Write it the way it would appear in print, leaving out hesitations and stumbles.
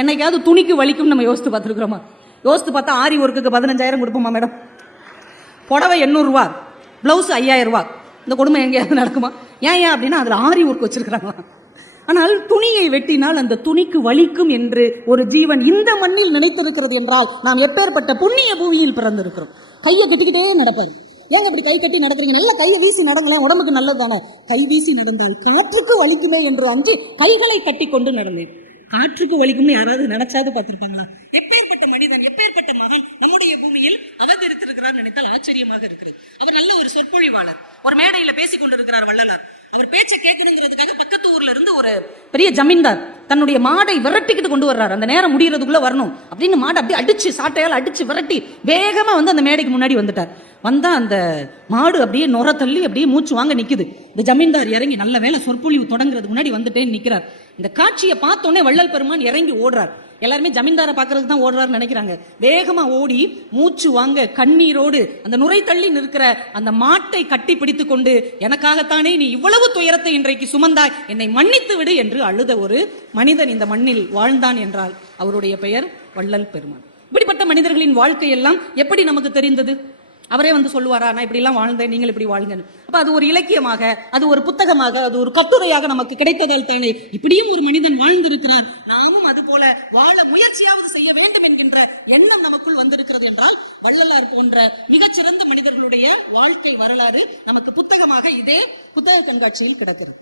என்னைக்காவது துணிக்கு வலிக்கும் நம்ம யோசித்து பார்த்துருக்குறோமா? யோசித்து பார்த்தா ஆரி ஒர்க்குக்கு 15,000 கொடுப்போமா மேடம்? புடவை 800 ரூபா, பிளவுஸ் 5000 ரூபா. இந்த கொடுமை எங்கேயாவது நடக்குமா? ஏன் அப்படின்னா அதுல ஆரி ஒர்க் வச்சிருக்கிறாங்க. ஆனால் துணியை வெட்டினால் அந்த துணிக்கு வலிக்கும் என்று ஒரு ஜீவன் இந்த மண்ணில் நினைத்திருக்கிறது என்றால் நாம் எப்பேற்பட்ட புண்ணிய பூமியில் பிறந்திருக்கிறோம். கையை கட்டிக்கிட்டே நடப்பாரு. ஏங்க இப்படி கை கட்டி நடக்கிறீங்க? நல்ல கையை வீசி நடங்களேன், உடம்புக்கு நல்லது தானே. கை வீசி நடந்தால் காற்றுக்கு வலிக்குமே என்று அஞ்சு கைகளை கட்டி கொண்டு நடந்தேன். காற்றுக்கு வலிக்கும்னு யாராவது நினைச்சாது பார்த்திருப்பாங்களா? எப்பேற்பட்ட மனிதன், எப்பேற்பட்ட மகன் நம்முடைய பூமியில் அவதரித்திருக்கிறார் நினைத்தால் ஆச்சரியமாக இருக்கிறது. அவர் நல்ல ஒரு சொற்பொழிவாளர். ஒரு மேடையில பேசிக் கொண்டிருக்கிறார் வள்ளலார். அவர் பேச்சை கேட்கணுங்கிறதுக்காக பக்கத்து ஊர்ல இருந்து ஒரு பெரிய ஜமீன்தார் தன்னுடைய மாடை விரட்டிக்கிட்டு கொண்டு வர்றாரு. அந்த நேரம் முடியறதுக்குள்ள வரணும் அப்படின்னு மாடை அப்படியே அடிச்சு, சாட்டையால் அடிச்சு விரட்டி வேகமா வந்து அந்த மேடைக்கு முன்னாடி வந்துட்டார். வந்தா அந்த மாடு அப்படியே நுர தள்ளி அப்படியே மூச்சு வாங்க நிக்குது. இந்த ஜமீன்தார் இறங்கி, நல்ல வேலை சொற்பொழிவு தொடங்குறதுக்கு முன்னாடி வந்துட்டேன்னு நிக்கிறார். இந்த காட்சியை பார்த்தோன்னே வள்ளல் பெருமான் இறங்கி ஓடுறார். எல்லாருமே ஜமீன்தாரை பாக்குறதுக்கு தான் ஓடுறாருன்னு நினைக்கிறாங்க. வேகமா ஓடி மூச்சு வாங்க கண்ணீரோடு அந்த நுரை தள்ளி நிற்கிற அந்த மாட்டை கட்டி பிடித்துக் கொண்டு, எனக்காகத்தானே நீ இவ்வளவு துயரத்தை இன்றைக்கு சுமந்தாய், என்னை மன்னித்து விடு என்று அழுத ஒரு மனிதன் இந்த மண்ணில் வாழ்ந்தான் என்றால் அவருடைய பெயர் வள்ளல் பெருமான். இப்படிப்பட்ட மனிதர்களின் வாழ்க்கையெல்லாம் எப்படி நமக்கு தெரிந்தது? அவரே வந்து சொல்லுவாரா, நான் இப்படி எல்லாம் வாழ்ந்தேன், நீங்கள் இப்படி வாழுங்கன்னு? அப்ப அது ஒரு இலக்கியமாக, அது ஒரு புத்தகமாக, அது ஒரு கட்டுரையாக நமக்கு கிடைத்ததால் தானே இப்படியும் ஒரு மனிதன் வாழ்ந்திருக்கிறார், நாமும் அது போல வாழ முயற்சியாவது செய்ய வேண்டும் என்கின்ற எண்ணம் நமக்குள் வந்திருக்கிறது என்றால் வள்ளலார் போன்ற மிகச்சிறந்த மனிதர்களுடைய வாழ்க்கை வரலாறு நமக்கு புத்தகமாக இதே புத்தக கண்காட்சியில் கிடக்கிறது.